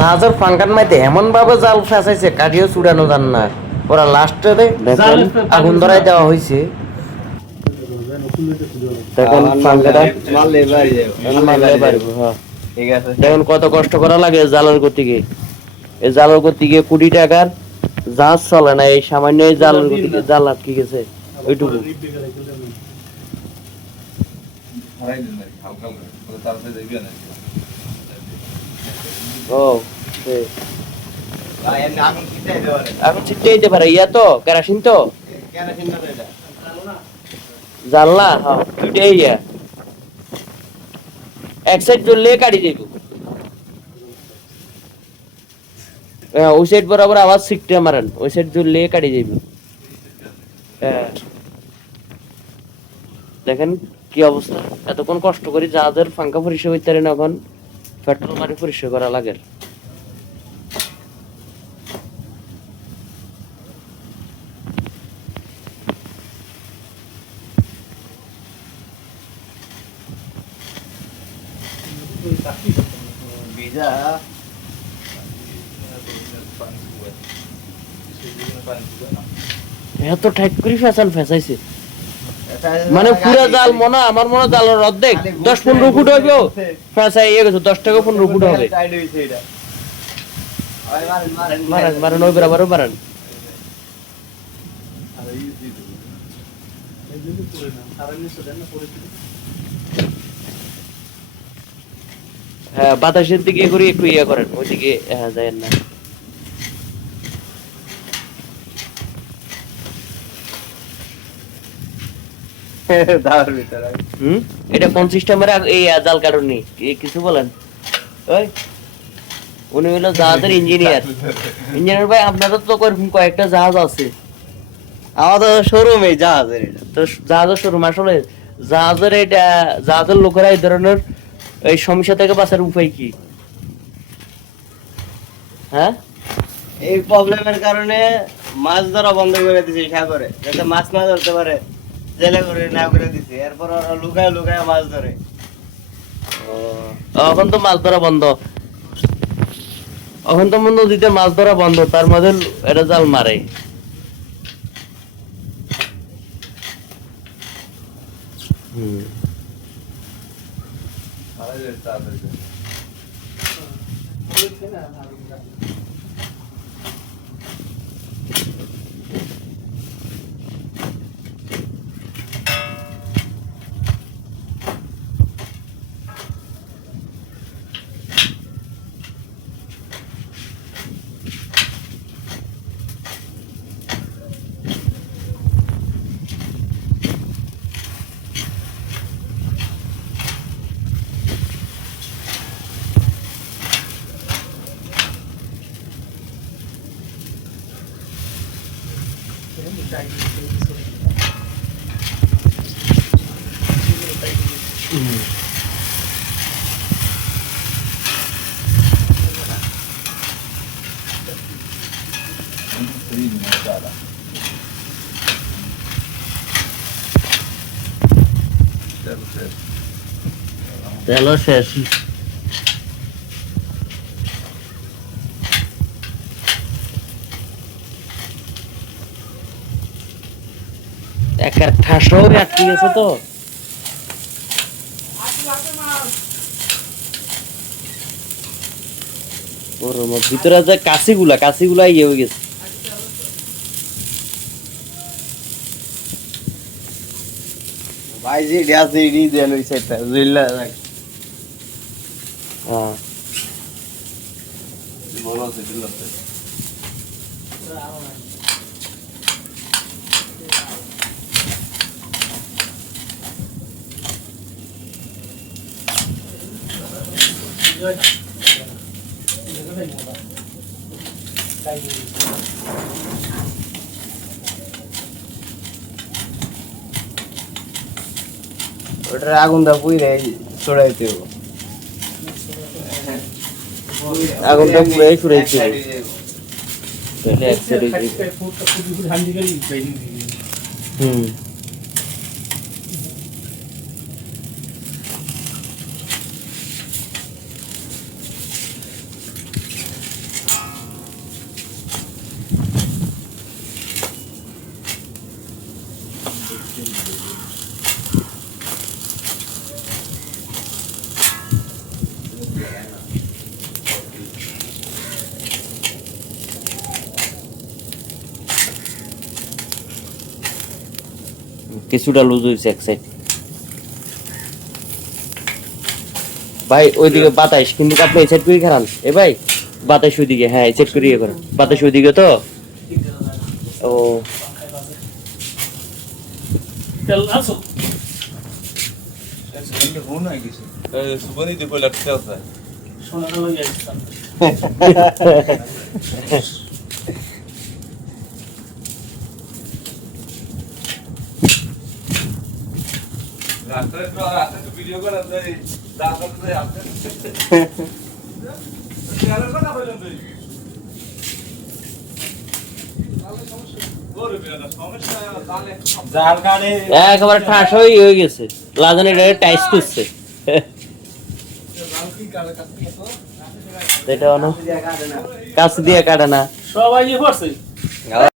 জাহাজের ফাঙ্কার মাইতে এমন ভাবে জাল ফেসাইছে কাটিও চুড়ানো যান না। ওরা লাস্টে দেখেন আগুন ধরাই দেওয়া হয়েছে। দেখেন ফাঙ্কাটা মারলে পারবো। হ্যাঁ ঠিক আছে, দেখুন কত কষ্ট করা লাগে জালের গতিকে। এই জালের গতিকে কোটি টাকার জাহাজ চলে না, এই সামান্য এই জালের গতিকে জাল আটকে গেছে ওইটুকু। ও এখন ছিটতে দিতে পারে ইয়া তো কেরাসিন তো জানলা। হ্যাঁ দুইটাই ইয়া এক সাইড জ্বললে কাটি যাইব। হ্যাঁ ওই সাইড বরাবর আবার ছিটতে মারেন, ওই সাইড জ্বললে কাটি যাইব। হ্যাঁ দেখেন কি অবস্থা, এতক্ষণ কষ্ট করি জাহাজের ফাঙ্কা পরিষ্কার করতে পারেন, এখন পেট্রোল মারি পরিষ্কার করা লাগে। এত টাইট করে ফেসাইছে মানে পুরা জাল মনে আমার মনে জালের অর্ধেক 10-15 ফুট হবে ফেসাই গেছে, 10 থেকে 15 ফুট হবে। মারেন মারেন ওই বরাবর মারেন। হ্যাঁ বাতাসের দিকে করে একটু ইয়ে করেন, ওইদিকে হ্যাঁ যায় না। এটা কোন সিস্টেমের এই জাল কারণে কিছু বলেন? ওই উনি হলো জাহাজের ইঞ্জিনিয়ার। ইঞ্জিনিয়ার ভাই আপনাদের তো কয়েকটা জাহাজ আছে। আমাদের শোরুমে জাহাজের, এটা তো জাহাজের শোরুম। আসলে জাহাজের এটা জাহাজের লোকেরা এই ধরনের এই সমস্যা থেকে বাঁচার উপায় কি? হ্যাঁ এই প্রবলেমের কারণে মাছ ধরা বন্ধ করে দিছে সাগরে, যাতে মাছ না ধরতে পারে, জেলে করে না করে দিছে। এরপর ওরা লুকায় লুকায় মাছ ধরে। এখন তো মাছ ধরা বন্ধ, এখন তো নদীতে মাছ ধরা বন্ধ, তার মধ্যে এটা জাল মারে। তেলও শেষ। একের ঠাসও আটকে গেছে তো। ভিতরে যে কাশিগুলা ইয়ে হয়ে গেছে। ভাই যে গ্যাস দিয়ে দেন ওই সাইডটা জুইলা রাখ। হ্যাঁ বলো আছে দিলাতে। ওটার আগুনটা পুইরে ছড়াইতে হবে, আগুনটা পুরাই ছড়াইতে হবে। তাহলে এক সাইডে কিছুটা লুজ হয়েছে এক সাইড। ভাই ওইদিকে বাতাস, কিন্তু আপনি এই সাইড করে খারান। এ ভাই বাতাস ওইদিকে, হ্যাঁ এই সাইড করে ইয়ে করেন, বাতাস ওইদিকে তো। ও তেল আসো एक्सीडेंट होना है किसी सुबह नहीं देखो लटका होता है সোনাটা লইয়া আসতাম रास्ते तो वीडियो कर अंदर ही दाखल से आपने चैनल पर ना बोलन भाई और बेटा समस्या है ताले जाल काटे একেবারে ঠাস হয়ে গেছে, লাগানো এটা টাইস করছে। এটা কাছ দিয়ে কাটে না। সবাই পড়ছে